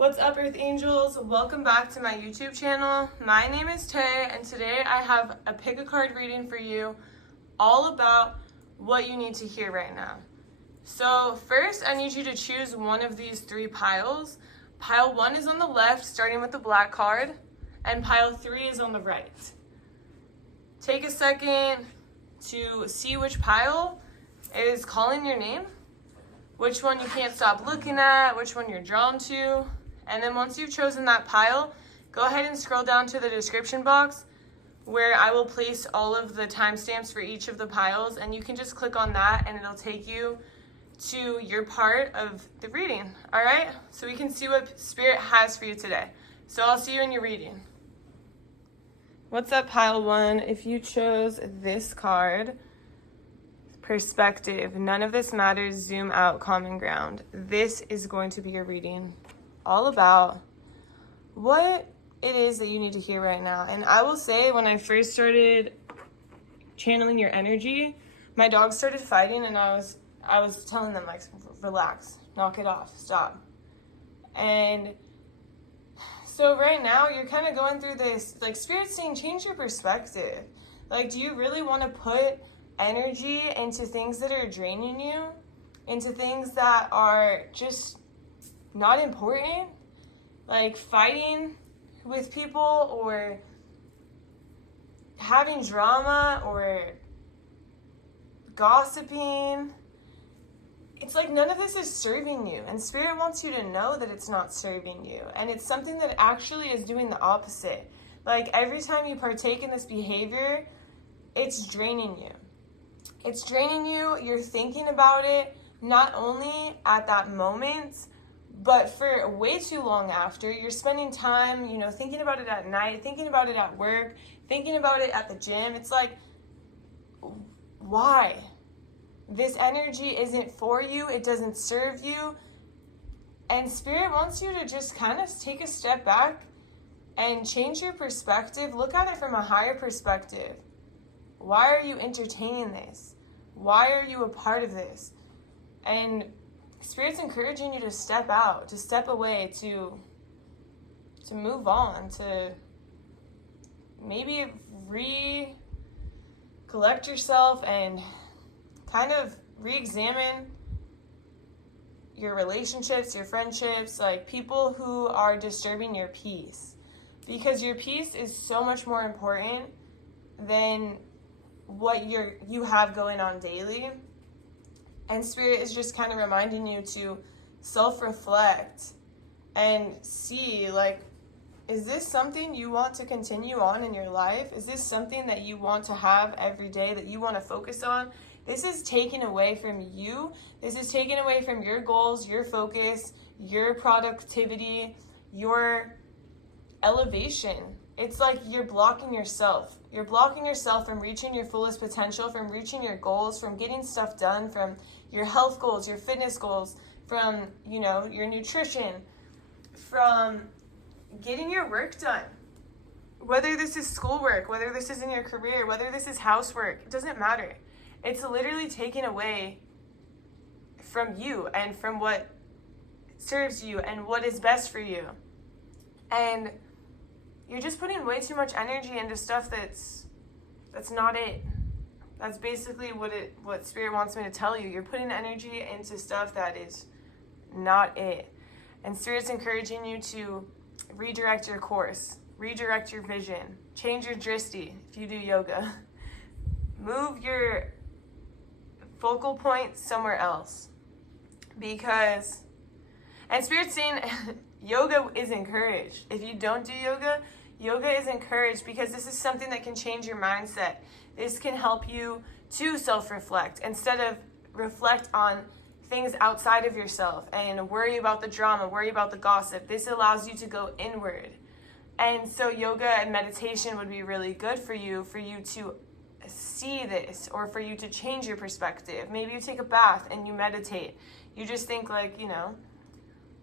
What's up, Earth Angels? Welcome back to my YouTube channel. My name is Tay, and today I have a pick a card reading for you all about what you need to hear right now. So first, I need you to choose one of these three piles. Pile 1 is on the left, starting with the black card, and pile 3 is on the right. Take a second to see which pile is calling your name, which one you can't stop looking at, which one you're drawn to. And then once you've chosen that pile, go ahead and scroll down to the description box where I will place all of the timestamps for each of the piles, and you can just click on that and it'll take you to your part of the reading. All right, so we can see what Spirit has for you today. So I'll see you in your reading. What's up, pile 1? If you chose this card, perspective, none of this matters, zoom out, common ground. This is going to be your reading all about what it is that you need to hear right now. And I will say, when I first started channeling your energy, my dogs started fighting, and I was telling them, like, relax, knock it off, stop. And so right now you're kind of going through this, like, Spirit's saying, change your perspective. Like, do you really want to put energy into things that are draining you, into things that are just not important, like fighting with people or having drama or gossiping? It's like none of this is serving you, and Spirit wants you to know that it's not serving you, and it's something that actually is doing the opposite. Like, every time you partake in this behavior, it's draining you. It's draining you. You're thinking about it not only at that moment, but for way too long after. You're spending time, thinking about it at night, thinking about it at work, thinking about it at the gym. It's like, why? This energy isn't for you. It doesn't serve you. And Spirit wants you to just kind of take a step back and change your perspective. Look at it from a higher perspective. Why are you entertaining this? Why are you a part of this? And Spirit's encouraging you to step out, to step away, to move on, to maybe recollect yourself and kind of re-examine your relationships, your friendships, like people who are disturbing your peace. Because your peace is so much more important than what you have going on daily. And Spirit is just kind of reminding you to self-reflect and see, like, is this something you want to continue on in your life? Is this something that you want to have every day, that you want to focus on? This is taken away from you. This is taken away from your goals, your focus, your productivity, your elevation. It's like you're blocking yourself. You're blocking yourself from reaching your fullest potential, from reaching your goals, from getting stuff done, from your health goals, your fitness goals, from, your nutrition, from getting your work done. Whether this is schoolwork, whether this is in your career, whether this is housework, it doesn't matter. It's literally taken away from you and from what serves you and what is best for you. And you're just putting way too much energy into stuff that's not it. That's basically what Spirit wants me to tell you. You're putting energy into stuff that is not it. And Spirit's encouraging you to redirect your course, redirect your vision, change your drishti if you do yoga. Move your focal point somewhere else. And Spirit's saying yoga is encouraged. If you don't do yoga, yoga is encouraged because this is something that can change your mindset. This can help you to self-reflect instead of reflect on things outside of yourself and worry about the drama, worry about the gossip. This allows you to go inward. And so yoga and meditation would be really good for you to see this, or for you to change your perspective. Maybe you take a bath and you meditate. You just think, like,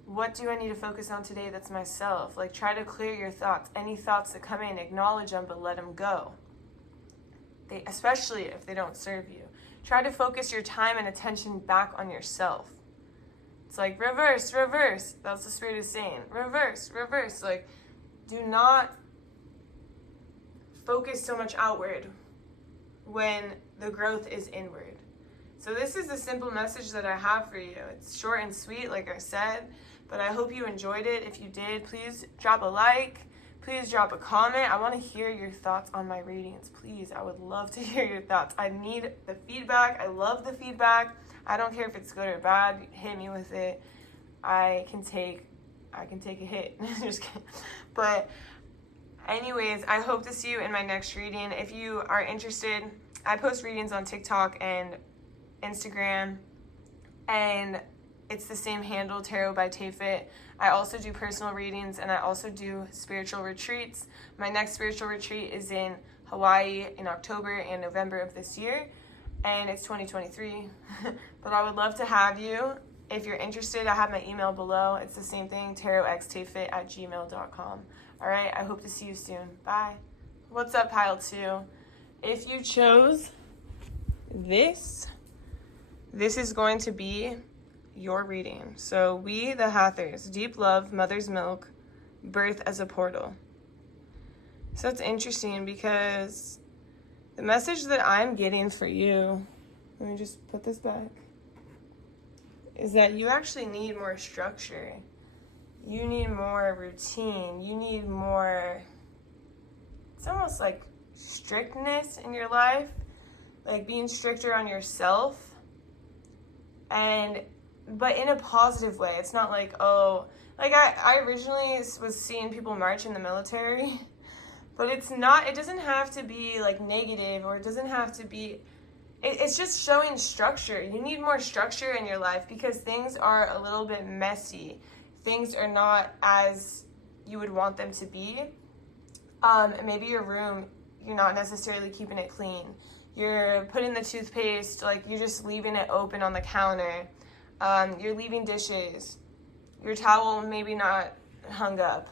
what do I need to focus on today that's myself? Like, try to clear your thoughts. Any thoughts that come in, acknowledge them, but let them go. Especially if they don't serve you. Try to focus your time and attention back on yourself. It's like, reverse, reverse. That's what Spirit is saying. Reverse, reverse. Like, do not focus so much outward when the growth is inward. So this is the simple message that I have for you. It's short and sweet, like I said, but I hope you enjoyed it. If you did, please drop a like. Please drop a comment. I want to hear your thoughts on my readings. Please, I would love to hear your thoughts. I need the feedback. I love the feedback. I don't care if it's good or bad. Hit me with it. I can take a hit. Just kidding. But anyways, I hope to see you in my next reading. If you are interested, I post readings on TikTok and Instagram, and it's the same handle, Tarot by TAYFIT. I also do personal readings, and I also do spiritual retreats. My next spiritual retreat is in Hawaii in October and November of this year, and it's 2023. But I would love to have you. If you're interested, I have my email below. It's the same thing, TarotXTayFit@gmail.com. All right, I hope to see you soon. Bye. What's up, Pile 2? If you chose this is going to be your reading. So, We the Hathors, Deep Love, Mother's Milk, Birth as a Portal. So it's interesting because the message that I'm getting for you, let me just put this back, is that you actually need more structure. You need more routine. You need more, it's almost like strictness in your life, like being stricter on yourself, but in a positive way. It's not like, oh, like I originally was seeing people march in the military, but it doesn't have to be like negative, or it doesn't have to be, it's just showing structure. You need more structure in your life because things are a little bit messy. Things are not as you would want them to be. Maybe your room, you're not necessarily keeping it clean. You're putting the toothpaste, like you're just leaving it open on the counter. You're leaving dishes. Your towel maybe not hung up.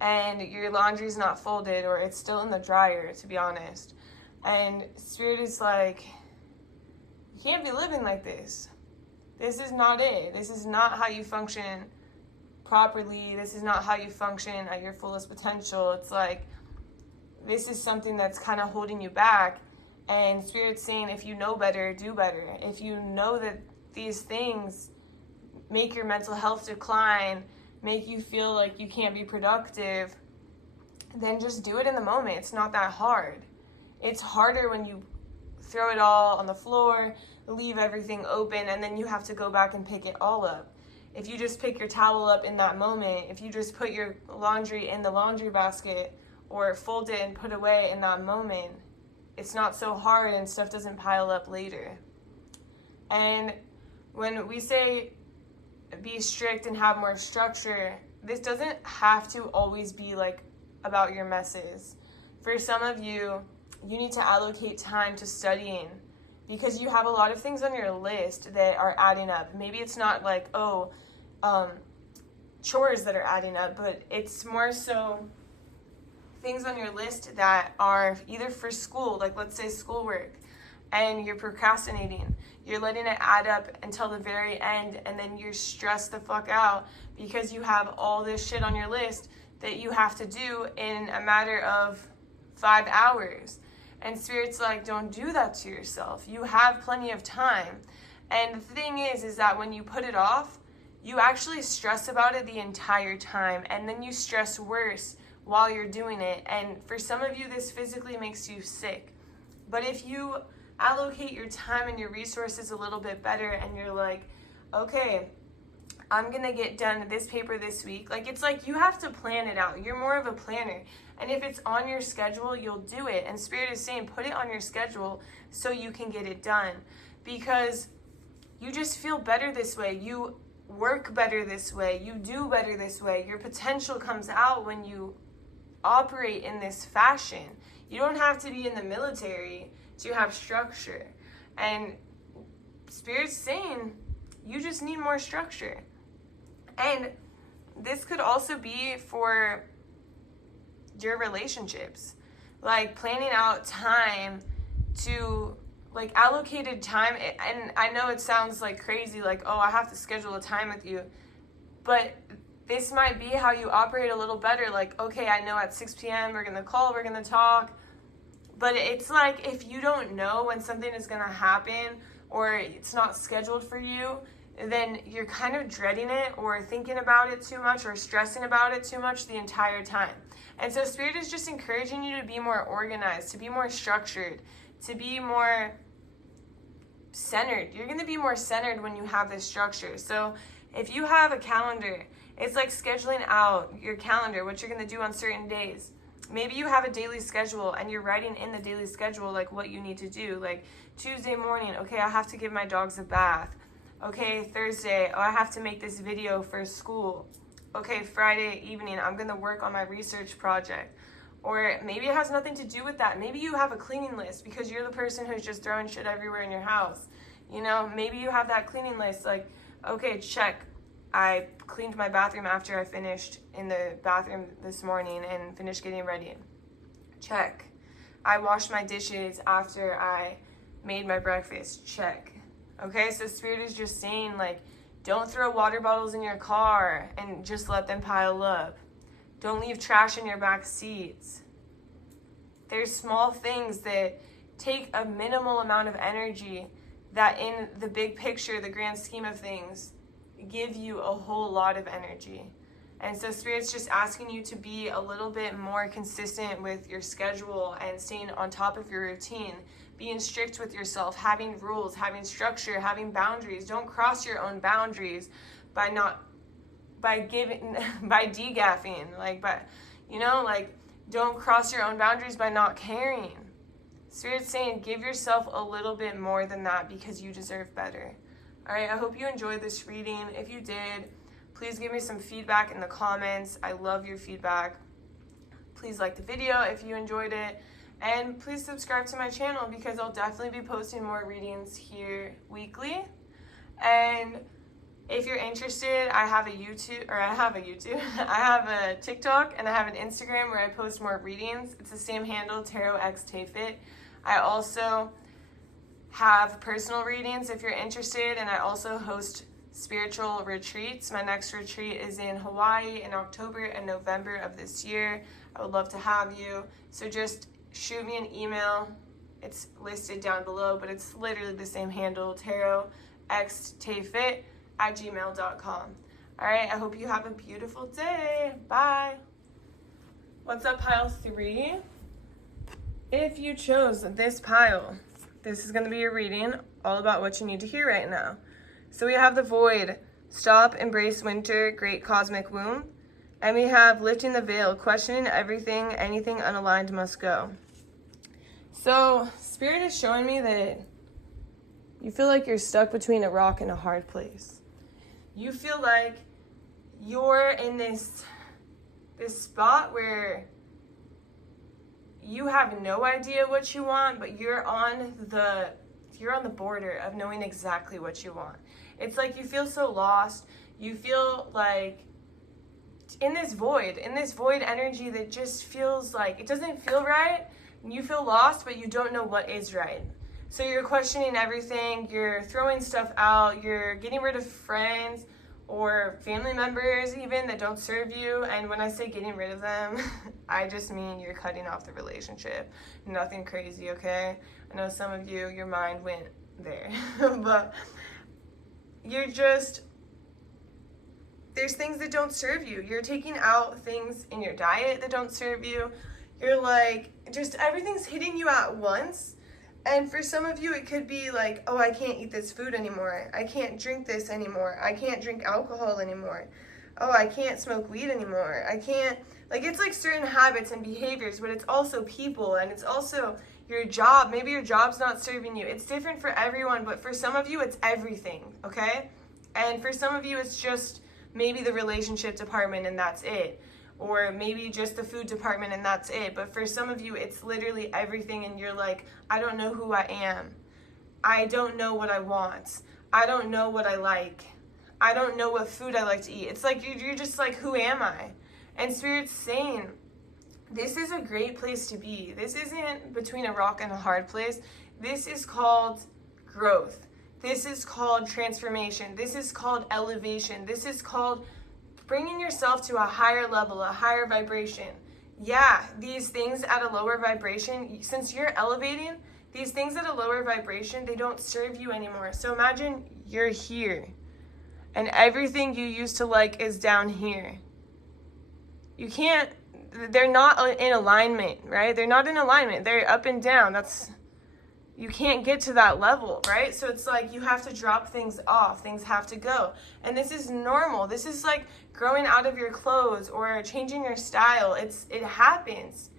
And your laundry's not folded, or it's still in the dryer, to be honest. And Spirit is like, you can't be living like this. This is not it. This is not how you function properly. This is not how you function at your fullest potential. It's like, this is something that's kind of holding you back. And Spirit's saying, if you know better, do better. If you know that these things make your mental health decline, make you feel like you can't be productive, then just do it in the moment. It's not that hard. It's harder when you throw it all on the floor, leave everything open, and then you have to go back and pick it all up. If you just pick your towel up in that moment, if you just put your laundry in the laundry basket or fold it and put away in that moment, it's not so hard and stuff doesn't pile up later. And when we say be strict and have more structure, this doesn't have to always be like about your messes. For some of you, you need to allocate time to studying because you have a lot of things on your list that are adding up. Maybe it's not like, chores that are adding up, but it's more so things on your list that are either for school, like let's say schoolwork, and you're procrastinating. You're letting it add up until the very end, and then you're stressed the fuck out because you have all this shit on your list that you have to do in a matter of 5 hours. And Spirit's like, don't do that to yourself. You have plenty of time. And the thing is that when you put it off, you actually stress about it the entire time, and then you stress worse while you're doing it. And for some of you, this physically makes you sick. But if you allocate your time and your resources a little bit better, and you're like, okay, I'm gonna get done this paper this week. Like, it's like you have to plan it out. You're more of a planner. And if it's on your schedule, you'll do it. And Spirit is saying, put it on your schedule so you can get it done. Because you just feel better this way. You work better this way. You do better this way. Your potential comes out when you operate in this fashion. You don't have to be in the military to have structure. And Spirit's saying, you just need more structure. And this could also be for your relationships, like planning out time to like allocated time. And I know it sounds like crazy, like, oh, I have to schedule a time with you, but this might be how you operate a little better. Like, okay, I know at 6 p.m. we're going to call, we're going to talk. But it's like, if you don't know when something is going to happen or it's not scheduled for you, then you're kind of dreading it or thinking about it too much or stressing about it too much the entire time. And so Spirit is just encouraging you to be more organized, to be more structured, to be more centered. You're going to be more centered when you have this structure. So if you have a calendar, it's like scheduling out your calendar, what you're going to do on certain days. Maybe you have a daily schedule and you're writing in the daily schedule like what you need to do. Like Tuesday morning, okay, I have to give my dogs a bath. Okay, Thursday, oh, I have to make this video for school. Okay, Friday evening, I'm going to work on my research project. Or maybe it has nothing to do with that. Maybe you have a cleaning list because you're the person who's just throwing shit everywhere in your house. You know, maybe you have that cleaning list like, okay, check. I cleaned my bathroom after I finished in the bathroom this morning and finished getting ready. Check. I washed my dishes after I made my breakfast. Check. Okay, so Spirit is just saying, like, don't throw water bottles in your car and just let them pile up. Don't leave trash in your back seats. There's small things that take a minimal amount of energy that in the big picture, the grand scheme of things, give you a whole lot of energy. And so Spirit's just asking you to be a little bit more consistent with your schedule and staying on top of your routine, being strict with yourself, having rules, having structure, having boundaries. Don't cross your own boundaries by degaffing, don't cross your own boundaries by not caring. Spirit's saying give yourself a little bit more than that because you deserve better. All right, I hope you enjoyed this reading. If you did, please give me some feedback in the comments. I love your feedback. Please like the video if you enjoyed it. And please subscribe to my channel because I'll definitely be posting more readings here weekly. And if you're interested, I have a TikTok and I have an Instagram where I post more readings. It's the same handle, TarotXTayFit. I also have personal readings if you're interested, and I also host spiritual retreats. My next retreat is in Hawaii in October and November of this year. I would love to have you. So just shoot me an email. It's listed down below, but it's literally the same handle, TarotXTayFit@gmail.com. All right, I hope you have a beautiful day. Bye. What's up, pile 3? If you chose this pile, this is going to be your reading all about what you need to hear right now. So we have the Void, Stop, Embrace Winter, Great Cosmic Womb. And we have Lifting the Veil, Questioning Everything, Anything Unaligned Must Go. So Spirit is showing me that you feel like you're stuck between a rock and a hard place. You feel like you're in this spot where you have no idea what you want, but you're on the border of knowing exactly what you want. It's like you feel so lost. You feel like in this void energy that just feels like it doesn't feel right. You feel lost, but you don't know what is right. So you're questioning everything. You're throwing stuff out. You're getting rid of friends or family members even that don't serve you. And when I say getting rid of them, I just mean you're cutting off the relationship. Nothing crazy, okay? I know some of you, your mind went there. But there's things that don't serve you. You're taking out things in your diet that don't serve you. You're like, just everything's hitting you at once. And for some of you, it could be like, oh, I can't eat this food anymore. I can't drink this anymore. I can't drink alcohol anymore. Oh, I can't smoke weed anymore. I can't, it's like certain habits and behaviors, but it's also people, and it's also your job. Maybe your job's not serving you. It's different for everyone, but for some of you, it's everything, okay? And for some of you, it's just maybe the relationship department and that's it. Or maybe just the food department and that's it. But for some of you, it's literally everything, and you're like, I don't know who I am. I don't know what I want. I don't know what I like. I don't know what food I like to eat. It's like you're just like, who am I? And Spirit's saying, this is a great place to be. This isn't between a rock and a hard place. This is called growth. This is called transformation. This is called elevation. This is called bringing yourself to a higher level, a higher vibration. Yeah, these things at a lower vibration, since you're elevating, these things at a lower vibration, they don't serve you anymore. So imagine you're here and everything you used to like is down here. You can't, they're not in alignment, right? They're not in alignment. They're up and down. You can't get to that level, right? So it's like you have to drop things off. Things have to go. And this is normal. This is like growing out of your clothes or changing your style. It happens.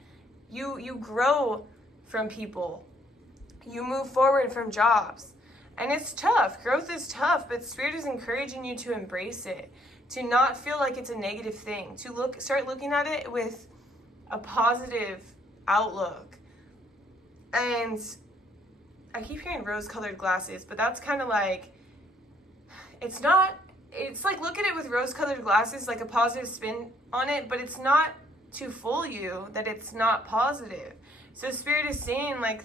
You grow from people. You move forward from jobs. And it's tough. Growth is tough, but Spirit is encouraging you to embrace it, to not feel like it's a negative thing, to start looking at it with a positive outlook. And I keep hearing rose-colored glasses, but that's kind of like, it's like, look at it with rose-colored glasses, like a positive spin on it, but it's not to fool you that it's not positive. So Spirit is saying, like,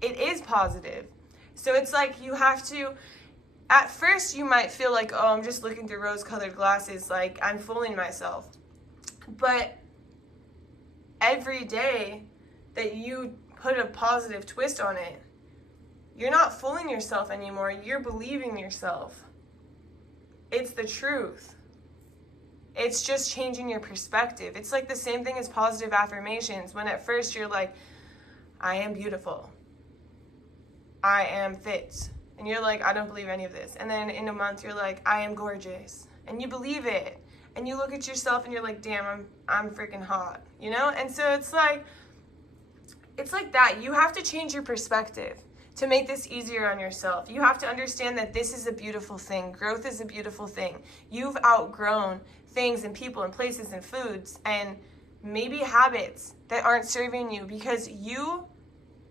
it is positive. So it's like you have to, at first you might feel like, oh, I'm just looking through rose-colored glasses, like I'm fooling myself. But every day that you put a positive twist on it, you're not fooling yourself anymore. You're believing yourself. It's the truth. It's just changing your perspective. It's like the same thing as positive affirmations. When at first you're like, I am beautiful. I am fit. And you're like, I don't believe any of this. And then in a month you're like, I am gorgeous. And you believe it. And you look at yourself and you're like, damn, I'm freaking hot. You know? And so it's like that. You have to change your perspective to make this easier on yourself. You have to understand that this is a beautiful thing. Growth is a beautiful thing. You've outgrown things and people and places and foods and maybe habits that aren't serving you because you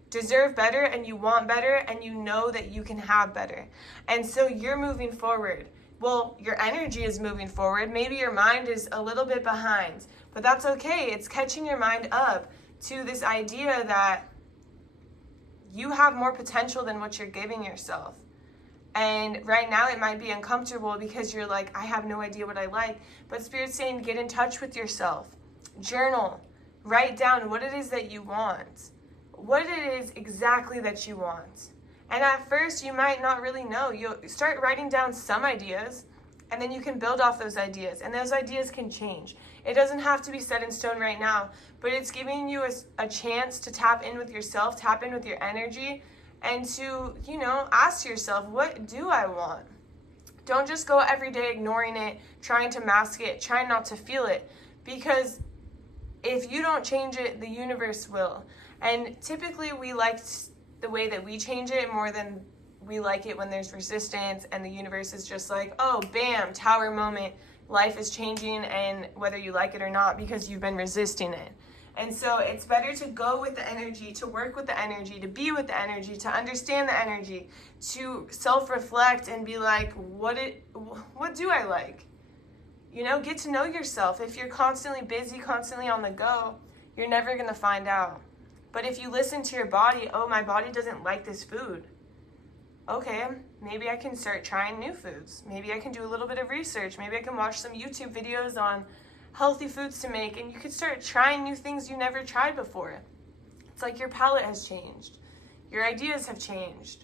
deserve better and you want better and you know that you can have better. And so you're moving forward. Well, your energy is moving forward. Maybe your mind is a little bit behind, but that's okay. It's catching your mind up to this idea that you have more potential than what you're giving yourself. And right now it might be uncomfortable because you're like, I have no idea what I like. But Spirit's saying, get in touch with yourself. Journal. Write down what it is that you want. What it is exactly that you want. And at first you might not really know. You'll start writing down some ideas and then you can build off those ideas. And those ideas can change. It doesn't have to be set in stone right now, but it's giving you a chance to tap in with yourself, tap in with your energy, and to, ask yourself, what do I want? Don't just go every day ignoring it, trying to mask it, trying not to feel it, because if you don't change it, the universe will. And typically we like the way that we change it more than we like it when there's resistance and the universe is just like, oh, bam, tower moment. Life is changing, and whether you like it or not, because you've been resisting it. And so it's better to go with the energy, to work with the energy, to be with the energy, to understand the energy, to self-reflect and be like, what do I like? Get to know yourself. If you're constantly busy, constantly on the go, you're never going to find out. But if you listen to your body, oh, my body doesn't like this food. Okay, maybe I can start trying new foods. Maybe I can do a little bit of research. Maybe I can watch some YouTube videos on healthy foods to make, and you could start trying new things you never tried before. It's like your palate has changed. Your ideas have changed.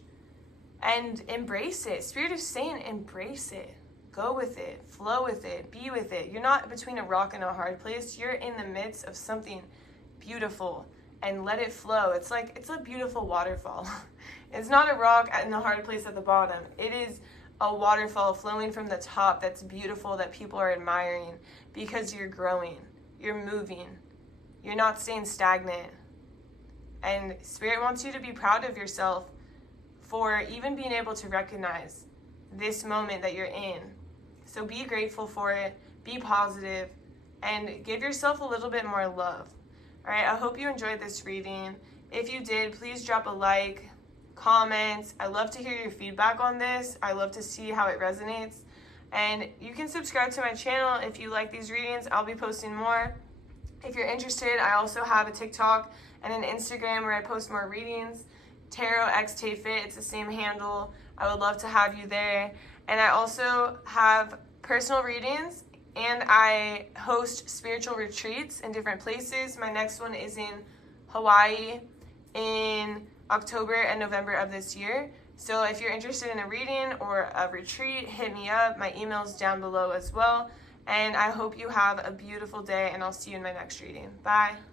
And embrace it. Spirit is saying embrace it. Go with it. Flow with it. Be with it. You're not between a rock and a hard place. You're in the midst of something beautiful. And let it flow. It's a beautiful waterfall. It's not a rock in the hard place at the bottom. It is a waterfall flowing from the top that's beautiful, that people are admiring because you're growing. You're moving. You're not staying stagnant. And Spirit wants you to be proud of yourself for even being able to recognize this moment that you're in. So be grateful for it. Be positive. And give yourself a little bit more love. All right, I hope you enjoyed this reading. If you did, please drop a like, comment. I love to hear your feedback on this. I love to see how it resonates. And you can subscribe to my channel if you like these readings. I'll be posting more. If you're interested, I also have a TikTok and an Instagram where I post more readings. TarotXTayFit. It's the same handle. I would love to have you there. And I also have personal readings, and I host spiritual retreats in different places. My next one is in Hawaii in October and November of this year. So if you're interested in a reading or a retreat, hit me up. My email's down below as well. And I hope you have a beautiful day, and I'll see you in my next reading. Bye.